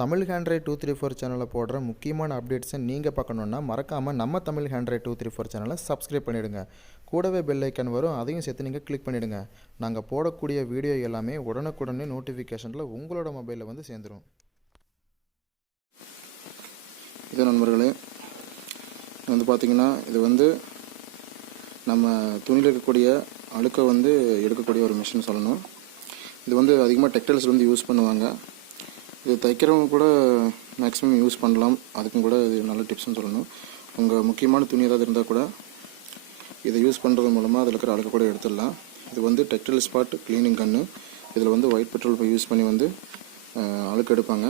தமிழ் ஹேண்ட்ரைட் 234 சேனலில் போடுற முக்கியமான அப்டேட்ஸை நீங்கள் பார்க்கணுன்னா மறக்காமல் நம்ம தமிழ் ஹேண்ட்ரைட் 234 சேனலை சப்ஸ்கிரைப் பண்ணிவிடுங்க. கூடவே பெல் ஐக்கன் வரும், அதையும் சேர்த்து நீங்கள் கிளிக் பண்ணிவிடுங்க. நாங்கள் போடக்கூடிய வீடியோ எல்லாமே உடனுக்குடனே நோட்டிஃபிகேஷனில் உங்களோட மொபைலில் வந்து சேர்ந்துடும். இது நண்பர்களே, வந்து பார்த்திங்கன்னா இது வந்து நம்ம துணியில் இருக்கக்கூடிய அழுக்கை வந்து எடுக்கக்கூடிய ஒரு மிஷின் சொல்லணும். இது வந்து அதிகமாக டெக்டைல்ஸில் வந்து யூஸ் பண்ணுவாங்க. இது தைக்கிறவங்க கூட மேக்ஸிமம் யூஸ் பண்ணலாம். அதுக்கும் கூட இது நல்ல டிப்ஸ்னு சொல்லணும். உங்கள் முக்கியமான துணி ஏதாவது இருந்தால் கூட இதை யூஸ் பண்ணுறது மூலமாக அதில் இருக்கிற அழுக்க கூட எடுத்துடலாம். இது வந்து டெக்டைல் ஸ்பாட் க்ளீனிங் கன்று. இதில் வந்து ஒயிட் பெட்ரோல் யூஸ் பண்ணி வந்து அழுக்கு எடுப்பாங்க.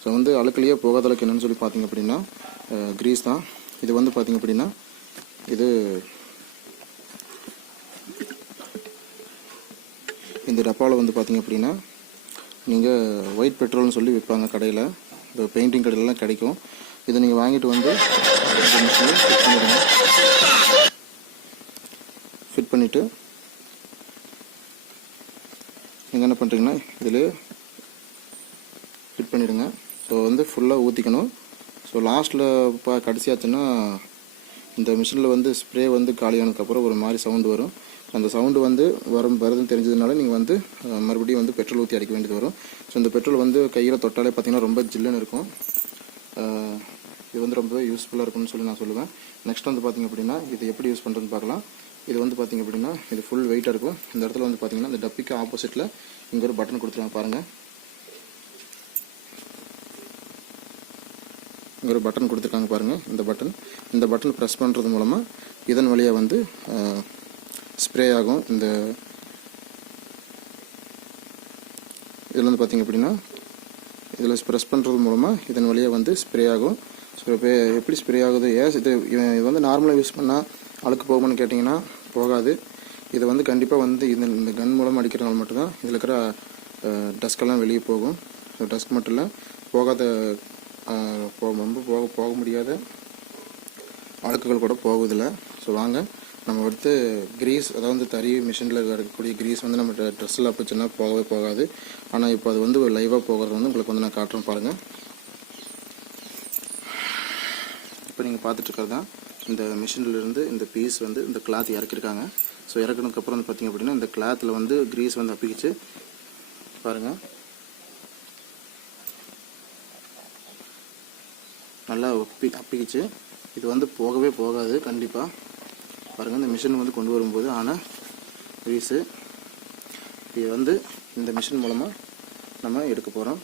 ஸோ வந்து அழுக்குலேயே போகாத அளவுக்கு என்னென்னு சொல்லி பார்த்திங்க அப்படின்னா க்ரீஸ் தான். இது வந்து பார்த்திங்க அப்படின்னா இது இந்த டப்பாவில் வந்து பார்த்திங்க அப்படின்னா நீங்கள் ஒயிட் பெட்ரோல்னு சொல்லி விற்பாங்க கடையில், இந்த பெயிண்டிங் கடையிலலாம் கிடைக்கும். இதை நீங்கள் வாங்கிட்டு வந்து ஃபிட் பண்ணிவிட்டு நீங்கள் என்ன பண்ணுறீங்கன்னா இதில் ஃபிட் பண்ணிவிடுங்க. ஸோ வந்து ஃபுல்லாக ஊற்றிக்கணும். ஸோ லாஸ்ட்டில் கடைசியாச்சுன்னா இந்த மிஷினில் வந்து ஸ்ப்ரே வந்து காலியானதுக்கப்புறம் ஒரு மாதிரி சவுண்டு வரும். அந்த சவுண்டு வந்து வருதுன்னு தெரிஞ்சதுனால நீங்கள் வந்து மறுபடியும் வந்து பெட்ரோல் ஊற்றி அடிக்க வேண்டியது வரும். ஸோ இந்த பெட்ரோல் வந்து கையில் தொட்டாலே பார்த்திங்கன்னா ரொம்ப ஜில்லுன்னு இருக்கும். இது வந்து ரொம்பவே யூஸ்ஃபுல்லாக இருக்கும்னு சொல்லி நான் சொல்லுவேன். நெக்ஸ்ட் வந்து பார்த்திங்க அப்படின்னா இது எப்படி யூஸ் பண்ணுறதுன்னு பார்க்கலாம். இது வந்து பார்த்திங்க அப்படின்னா இது ஃபுல் வெயிட்டாக இருக்கும். இந்த இடத்துல வந்து பார்த்திங்கன்னா இந்த டப்பிக்கு ஆப்போசிட்டில் இங்கே ஒரு பட்டன் கொடுத்துருவாங்க பாருங்கள். இங்கே ஒரு பட்டன் கொடுத்துருக்காங்க பாருங்கள். இந்த பட்டன் ப்ரெஸ் பண்ணுறது மூலமாக இதன் வழியாக வந்து ஸ்ப்ரே ஆகும். இந்த இதில் வந்து பார்த்திங்க அப்படின்னா இதில் ப்ரெஸ் பண்ணுறது மூலமாக இதன் வழியாக வந்து ஸ்ப்ரே ஆகும். ஸோ இப்போ எப்படி ஸ்ப்ரே ஆகுது, இது வந்து நார்மலாக யூஸ் பண்ணால் அழுக்கு போகும்னு கேட்டிங்கன்னா போகாது. இது வந்து கண்டிப்பாக வந்து இந்த கன் மூலமாக அடிக்கிறனால மட்டும்தான் இதில் இருக்கிற டஸ்கெல்லாம் வெளியே போகும். ஸோ டஸ்க் மட்டும் இல்லை, ரொம்ப போக முடியாத அழுக்குகள் கூட போகுதில்லை. ஸோ வாங்க நம்ம அடுத்து கிரீஸ், அதாவது தறி மிஷினில் இருக்கக்கூடிய கிரீஸ் வந்து நம்ம ட்ரெஸ்ஸில் அப்போச்சுன்னா போகவே போகாது. ஆனால் இப்போ அது வந்து லைவாக போகிறது வந்து உங்களுக்கு வந்து நான் காட்டுறேன் பாருங்கள். இப்போ நீங்கள் பார்த்துட்ருக்கிறது தான் இந்த மிஷின்லேருந்து இந்த பீஸ் வந்து இந்த கிளாத் இறக்கிருக்காங்க. ஸோ இறக்குனதுக்கப்புறம் வந்து பார்த்திங்க அப்படின்னா இந்த கிளாத்தில் வந்து கிரீஸ் வந்து அப்பிக்கிச்சு பாருங்கள். நல்லா அப்பிக்கிச்சு. இது வந்து போகவே போகாது கண்டிப்பாக. பாருங்கள், இந்த மிஷின் வந்து கொண்டு வரும்போது ஆனால் கிரீஸு இது வந்து இந்த மிஷின் மூலமாக நம்ம எடுக்க போகிறோம்.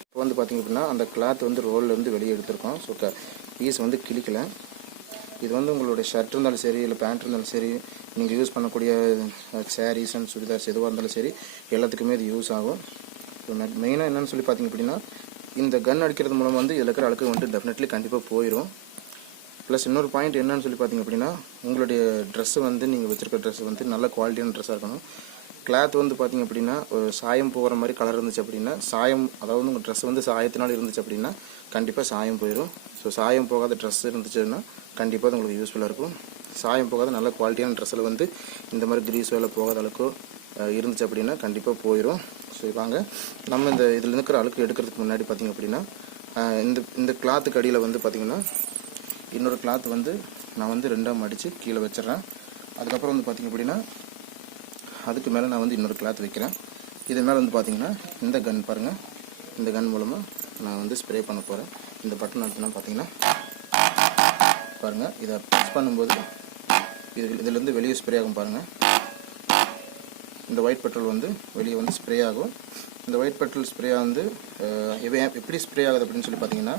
இப்போ வந்து பார்த்திங்க அப்படின்னா அந்த கிளாத் வந்து ரோல்லேருந்து வெளியே எடுத்திருக்கோம். ஸோ பீஸ் வந்து கிழிக்கலை. இது வந்து உங்களுடைய ஷர்ட் இருந்தாலும் சரி, இல்லை பேண்ட் இருந்தாலும் சரி, நீங்கள் யூஸ் பண்ணக்கூடிய சாரீஸ் அண்ட் சுடிதார்ஸ் எதுவாக இருந்தாலும் சரி, எல்லாத்துக்குமே இது யூஸ் ஆகும். மெயினாக என்னென்னு சொல்லி பார்த்திங்க அப்படின்னா இந்த கன் அடிக்கிறது மூலம் வந்து இதில் இருக்கிற அழுக்கு வந்து டெஃபினெட்லி கண்டிப்பாக போயிடும். ப்ளஸ் இன்னொரு பாயிண்ட் என்னன்னு சொல்லி பார்த்திங்க அப்படின்னா உங்களுடைய ட்ரெஸ்ஸு வந்து நீங்கள் வச்சுருக்க ட்ரெஸ்ஸு வந்து நல்ல குவாலிட்டியான ட்ரெஸ்ஸாக இருக்கணும். கிளாத் வந்து பார்த்திங்க அப்படின்னா ஒரு சாயம் போகிற மாதிரி கலர் இருந்துச்சு அப்படின்னா அதாவது உங்கள் ட்ரெஸ் வந்து சாயத்தினால இருந்துச்சு அப்படின்னா கண்டிப்பாக சாயம் போயிடும். ஸோ சாயம் போகாத ட்ரெஸ் இருந்துச்சுன்னா கண்டிப்பாக அது உங்களுக்கு யூஸ்ஃபுல்லாக இருக்கும். சாயம் போகாத நல்ல குவாலிட்டியான ட்ரெஸ்ஸில் வந்து இந்த மாதிரி கிரீஸ் வேலை போகாத அளவுக்கு இருந்துச்சு அப்படின்னா கண்டிப்பாக போயிடும். ஸோ வாங்க நம்ம இதில் இருக்கிற அழுக்கு எடுக்கிறதுக்கு முன்னாடி பார்த்திங்க அப்படின்னா இந்த கிளாத்துக்கு அடியில் வந்து பார்த்திங்கன்னா இன்னொரு கிளாத் வந்து நான் வந்து ரெண்டாக மடித்து கீழே வச்சிட்றேன். அதுக்கப்புறம் வந்து பார்த்திங்க அப்படின்னா அதுக்கு மேலே நான் வந்து இன்னொரு கிளாத் வைக்கிறேன். இது மேலே வந்து பார்த்திங்கன்னா இந்த கன் பாருங்கள். இந்த கன் மூலமாக நான் வந்து ஸ்ப்ரே பண்ண போகிறேன். இந்த பட்டன் அழுத்தினா பார்த்திங்கன்னா பாருங்கள், இதை ப்ரெஸ் பண்ணும்போது இதிலேருந்து வெளியே ஸ்ப்ரே ஆகும் பாருங்கள். இந்த ஒயிட் பெட்ரோல் வந்து வெளியே வந்து ஸ்ப்ரே ஆகும். இந்த ஒயிட் பெட்ரோல் ஸ்ப்ரே வந்து எப்படி ஸ்ப்ரே ஆகுது அப்படின்னு சொல்லி பார்த்தீங்கன்னா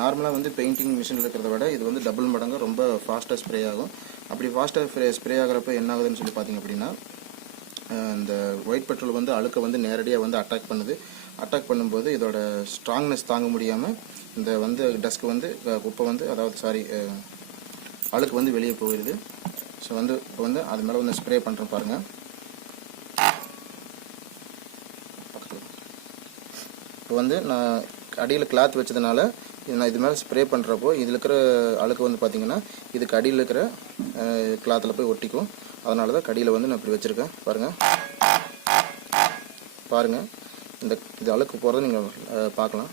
நார்மலாக வந்து பெயிண்டிங் மிஷினில் இருக்கிறத விட இது வந்து டபுள் மடங்கு ரொம்ப ஃபாஸ்ட்டாக ஸ்ப்ரே ஆகும். அப்படி ஃபாஸ்ட்டாக ஸ்ப்ரே ஆகிறப்ப என்ன ஆகுதுன்னு சொல்லி பார்த்தீங்க அப்படின்னா இந்த ஒயிட் பெட்ரோல் வந்து அழுக்கை வந்து நேரடியாக வந்து அட்டாக் பண்ணுது. அட்டாக் பண்ணும்போது இதோட ஸ்ட்ராங்னஸ் தாங்க முடியாமல் இந்த வந்து டஸ்க்கு வந்து குப்பை வந்து அழுக்கு வந்து வெளியே போயிடுது. ஸோ வந்து இப்போ வந்து அது மேலே வந்து ஸ்ப்ரே பண்ணுறோம் பாருங்கள். இப்போ வந்து நான் அடியில் கிளாத் வச்சதுனால நான் இது மேலே ஸ்ப்ரே பண்ணுறப்போ இதில் இருக்கிற அழுக்கு வந்து பார்த்திங்கன்னா இதுக்கு அடியில் இருக்கிற கிளாத்தில் போய் ஒட்டிக்கும். அதனால தான் கடியில் வந்து நான் இப்படி வச்சுருக்கேன். பாருங்கள் இது அழுக்கு போகிறத நீங்கள் பார்க்கலாம்.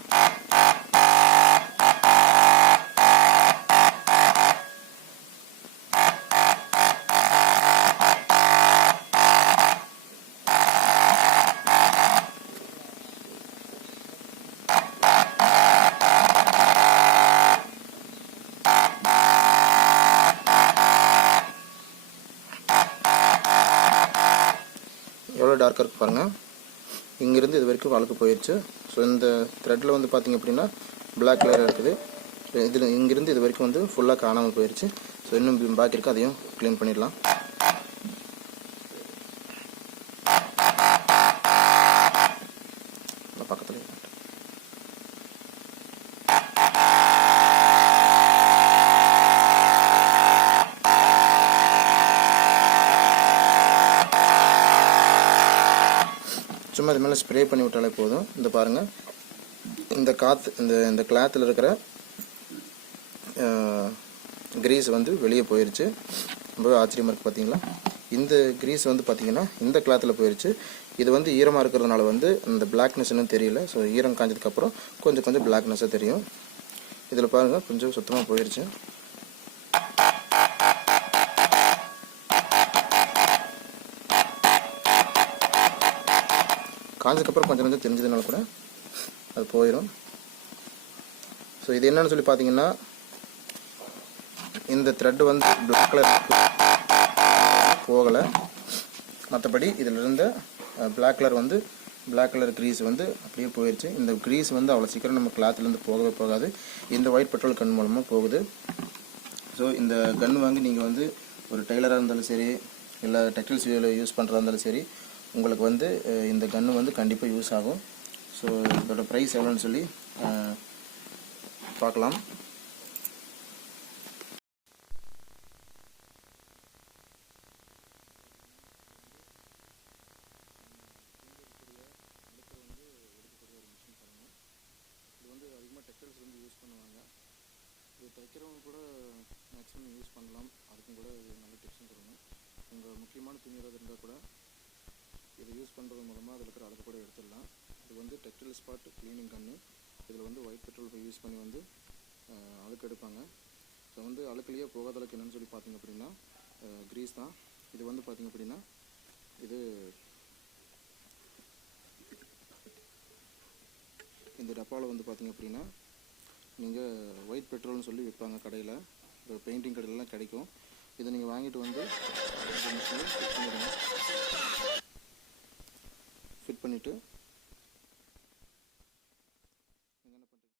எவ்வளோ டார்க்காக இருக்குது பாருங்கள். இங்கேருந்து இது வரைக்கும் அழுக்கு போயிடுச்சு. ஸோ இந்த த்ரெட்டில் வந்து பார்த்திங்க அப்படின்னா பிளாக் கலராக இருக்குது. இதில் இங்கேருந்து இது வரைக்கும் வந்து ஃபுல்லாக காணாமல் போயிடுச்சு. ஸோ இன்னும் பாக்கி இருக்குது, அதையும் க்ளீன் பண்ணிடலாம். பக்கத்தில் சும்மா இது மேலே ஸ்ப்ரே பண்ணி விட்டாலே போதும். இந்த பாருங்கள், இந்த காற்று இந்த கிளாத்தில் இருக்கிற கிரீஸ் வந்து வெளியே போயிடுச்சு. ரொம்ப ஆச்சரியமாக இருக்குது பார்த்தீங்களா. இந்த கிரீஸ் வந்து பார்த்திங்கன்னா இந்த கிளாத்தில் போயிடுச்சு. இது வந்து ஈரமாக இருக்கிறதுனால வந்து இந்த பிளாக்னஸ் இன்னும் தெரியல. ஸோ ஈரம் காஞ்சதுக்கப்புறம் கொஞ்சம் பிளாக்னஸ்ஸாக தெரியும். இதில் பாருங்கள் கொஞ்சம் சுத்தமாக போயிடுச்சு. காஞ்சதுக்கப்புறம் கொஞ்சம் தெரிஞ்சதுனால கூட அது போயிடும். ஸோ இது என்னன்னு சொல்லி பார்த்தீங்கன்னா, இந்த த்ரெட் வந்து பிளாக் கலர் போகலை. மற்றபடி இதில் இருந்த பிளாக் கலர் க்ரீஸ் வந்து அப்படியே போயிடுச்சு. இந்த க்ரீஸ் வந்து அவ்வளோ சீக்கிரம் நம்ம கிளாத்லேருந்து போகவே போகாது. இந்த ஒயிட் பெட்ரோல் கன் மூலமாக போகுது. ஸோ இந்த கன் வாங்கி நீங்கள் வந்து ஒரு டெய்லராக இருந்தாலும் சரி, இல்லை டெக்ஸ்டைல்ஸ் யூஸ் பண்ணுறதா இருந்தாலும் சரி, உங்களுக்கு வந்து இந்த கன்று வந்து கண்டிப்பாக யூஸ் ஆகும். ஸோ இதோட ப்ரைஸ் எவ்வளோன்னு சொல்லி பார்க்கலாம். இது வந்து அதிகமாக டெக்ஸ்டைல்ஸ் வந்து யூஸ் பண்ணுவாங்க. இது தைக்கிறவங்க கூட மேக்ஸிமம் யூஸ் பண்ணலாம். அதுக்கும் கூட இது நல்ல டிப்ஸும் தருங்க. உங்கள் முக்கியமான துணி ஏதாவது இருந்தால் கூட இதை யூஸ் பண்ணுறது மூலமாக அதில் இருக்கிற அழுக்கு கூட எடுத்துடலாம். இது வந்து டெக்ஸ்டைல் ஸ்பாட் க்ளீனிங் கன்று. இதில் வந்து ஒயிட் பெட்ரோல் யூஸ் பண்ணி வந்து அழுக்கு எடுப்பாங்க. ஸோ வந்து அழுக்குலேயே போகாத அளவுக்கு என்னென்னு சொல்லி பார்த்திங்க அப்படின்னா க்ரீஸ் தான். இது வந்து பார்த்திங்க அப்படின்னா இது இந்த டப்பாவில் வந்து பார்த்திங்க அப்படின்னா நீங்கள் ஒயிட் பெட்ரோல்னு சொல்லி விற்பாங்க கடையில், பெயிண்டிங் கடையிலலாம் கிடைக்கும். இதை நீங்கள் வாங்கிட்டு வந்து ஃபிட் பண்ணிவிட்டு